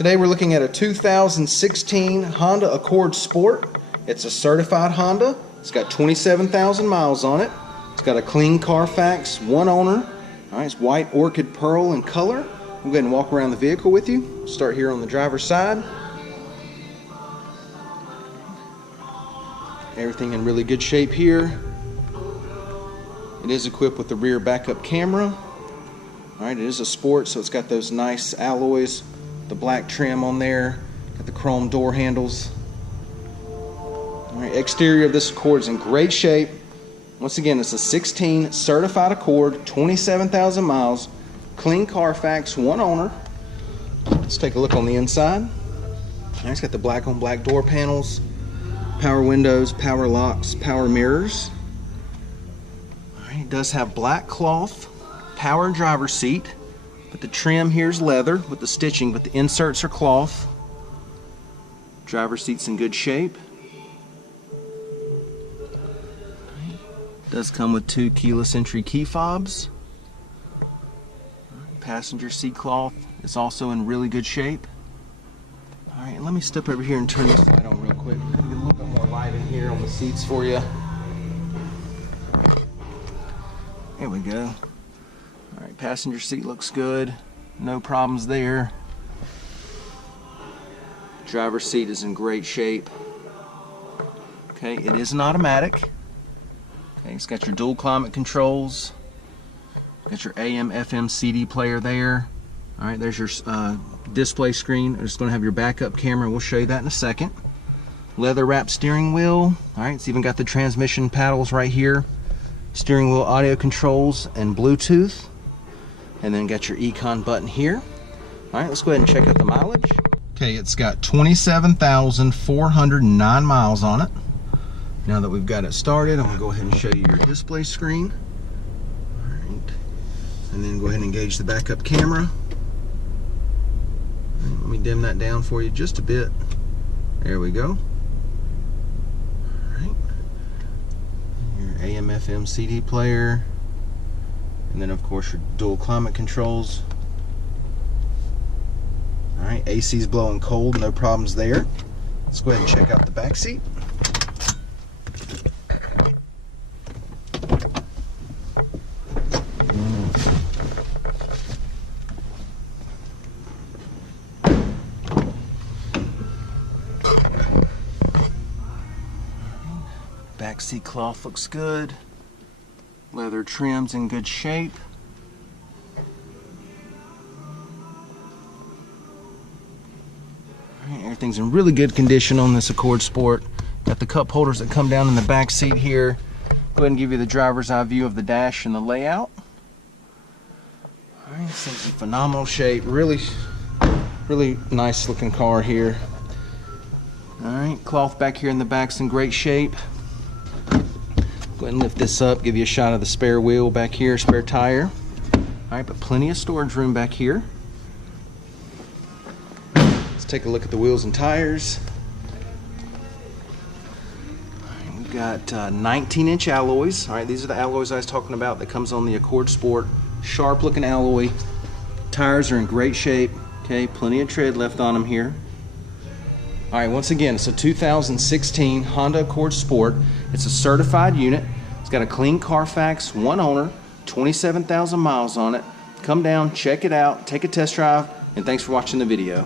Today we're looking at a 2016 Honda Accord Sport. It's a certified Honda. It's got 27,000 miles on it. It's got a clean Carfax, one owner. All right, it's white orchid pearl in color. We'll go ahead and walk around the vehicle with you. Start here on the driver's side. Everything in really good shape here. It is equipped with the rear backup camera. All right, it is a Sport, so it's got those nice alloys, the black trim on there, got the chrome door handles. All right, exterior of this Accord is in great shape. Once again, it's a 16 certified Accord, 27,000 miles, clean Carfax, one owner. Let's take a look on the inside. It's got the black on black door panels, power windows, power locks, power mirrors. All right, it does have black cloth, power driver's seat, but the trim here is leather with the stitching, but the inserts are cloth. Driver's seat's in good shape. Does come with 2 keyless entry key fobs. Passenger seat cloth is also in really good shape. Alright, let me step over here and turn this light on real quick. Get a little bit more light in here on the seats for you. There we go. Alright, passenger seat looks good. No problems there. Driver's seat is in great shape. Okay, it is an automatic. Okay, it's got your dual climate controls. Got your AM, FM, CD player there. All right, there's your display screen. It's going to have your backup camera. We'll show you that in a second. Leather wrapped steering wheel. All right, it's even got the transmission paddles right here. Steering wheel audio controls and Bluetooth. And then got your Econ button here. All right, let's go ahead and check out the mileage. Okay, it's got 27,409 miles on it. Now that we've got it started, I'm going to go ahead and show you your display screen. All right. And then go ahead and engage the backup camera. Let me dim that down for you just a bit. There we go. All right. Your AM, FM, CD player. And then of course your dual climate controls. All right, AC's blowing cold, no problems there. Let's go ahead and check out the back seat. Back seat cloth looks good. Leather trim's in good shape. Alright, everything's in really good condition on this Accord Sport. Got the cup holders that come down in the back seat here. Go ahead and give you the driver's eye view of the dash and the layout. Alright, this thing's in phenomenal shape. Really nice looking car here. Alright, cloth back here in the back's in great shape. Go ahead and lift this up, give you a shot of the spare wheel back here, spare tire. Alright, but plenty of storage room back here. Let's take a look at the wheels and tires. Alright, we've got 19-inch alloys. Alright, these are the alloys I was talking about that comes on the Accord Sport. Sharp looking alloy. Tires are in great shape. Okay, plenty of tread left on them here. Alright, once again, it's a 2016 Honda Accord Sport. It's a certified unit. It's got a clean Carfax, one owner, 27,000 miles on it. Come down, check it out, take a test drive, and thanks for watching the video.